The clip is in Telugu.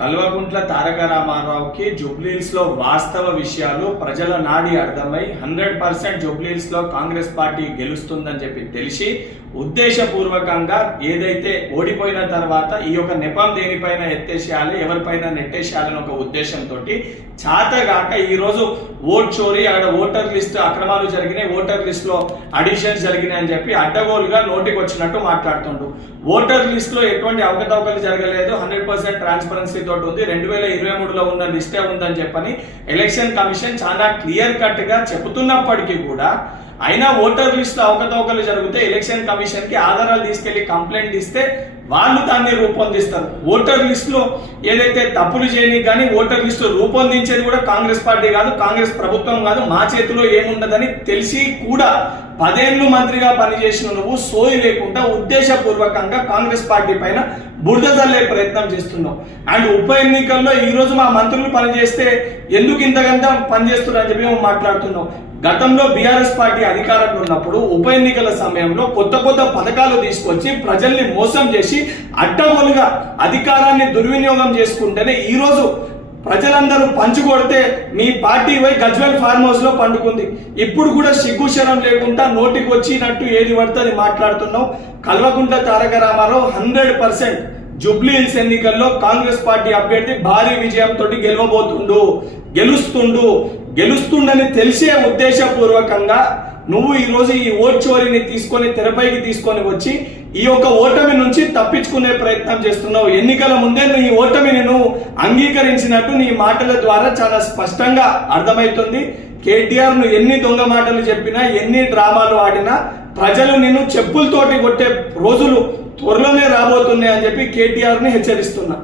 కల్వకుంట్ల తారక రామారావుకి జూబ్లీహిల్స్ లో వాస్తవ విషయాలు ప్రజల నాడి అర్థమై 100% జూబ్లీహిల్స్ లో కాంగ్రెస్ పార్టీ గెలుస్తుందని చెప్పి తెలిసి ఉద్దేశపూర్వకంగా ఏదైతే ఓడిపోయిన తర్వాత ఈ యొక్క నెపం దేనిపైన ఎత్తేసేయాలి, ఎవరిపైన నెట్టేసేయాలని ఒక ఉద్దేశంతో చాతగాక ఈ రోజు ఓట్ చోరీ, అక్కడ ఓటర్ లిస్ట్ అక్రమాలు జరిగినాయి, ఓటర్ లిస్ట్ లో అడిషన్స్ జరిగినాయి అని చెప్పి అడ్డగోలుగా నోటికి వచ్చినట్టు మాట్లాడుతుండ్రు. ఓటర్ లిస్ట్ లో ఎటువంటి అవకతవకలు జరగలేదు, 100% ట్రాన్స్పరెన్సీ తోటి ఉంది, 2023లో ఉన్న లిస్టే ఉందని చెప్పని ఎలక్షన్ కమిషన్ చాలా క్లియర్ కట్ గా చెబుతున్నప్పటికీ కూడా అయినా ఓటర్ లిస్ట్ లో అవకతవకలు జరిగితే ఎలక్షన్ కమిషన్ కి ఆధారాలు తీసుకెళ్లి కంప్లైంట్ ఇస్తే వాళ్ళు దాన్ని రూపొందిస్తారు. ఓటర్ లిస్ట్ లో ఏదైతే తప్పులు చేయని కానీ ఓటర్ లిస్ట్ రూపొందించేది కూడా కాంగ్రెస్ పార్టీ కాదు, కాంగ్రెస్ ప్రభుత్వం కాదు, మా చేతిలో ఏముండదని తెలిసి కూడా 10 ఏళ్ళు మంత్రిగా పనిచేసిన నువ్వు సోయి లేకుండా ఉద్దేశపూర్వకంగా కాంగ్రెస్ పార్టీ పైన బురద చల్లే ప్రయత్నం చేస్తున్నావు. అండ్ ఉప ఎన్నికల్లో ఈ రోజు మా మంత్రులు పనిచేస్తే ఎందుకు ఇంతకంత పనిచేస్తున్నారు అని చెప్పి మాట్లాడుతున్నావు. గతంలో బీఆర్ఎస్ పార్టీ అధికారంలో ఉన్నప్పుడు ఉప ఎన్నికల సమయంలో కొత్త పథకాలు తీసుకొచ్చి ప్రజల్ని మోసం చేసి అడ్డగోలుగా అధికారాన్ని దుర్వినియోగం చేసుకుంటేనే ఈ రోజు ప్రజలందరూ పంచుకొడితే మీ పార్టీ పోయి గజ్వేల్ ఫార్మ్ హౌస్ లో పండుకుంది. ఇప్పుడు కూడా సిగ్గుశరం లేకుండా నోటికి వచ్చినట్టు ఏది పడితే అది మాట్లాడుతున్నావు. కల్వకుంట్ల తారక రామారావు 100% జూబ్లీహిల్స్ ఎన్నికల్లో కాంగ్రెస్ పార్టీ అభ్యర్థి భారీ విజయంతో గెలుస్తుండని తెలిసే ఉద్దేశపూర్వకంగా నువ్వు ఈ రోజు ఈ ఓట్ చోరీని తీసుకొని తెరపైకి తీసుకొని వచ్చి ఈ యొక్క ఓటమి నుంచి తప్పించుకునే ప్రయత్నం చేస్తున్నావు. ఎన్నికల ముందే నీ ఓటమిని నువ్వు అంగీకరించినట్టు నీ మాటల ద్వారా చాలా స్పష్టంగా అర్థమవుతుంది. కేటీఆర్ ను ఎన్ని దొంగ మాటలు చెప్పినా, ఎన్ని డ్రామాలు ఆడినా ప్రజలు నిన్ను చెప్పులతోటి కొట్టే రోజులు త్వరలోనే రాబోతున్నాయి అని చెప్పి కేటీఆర్ ని హెచ్చరిస్తున్నా.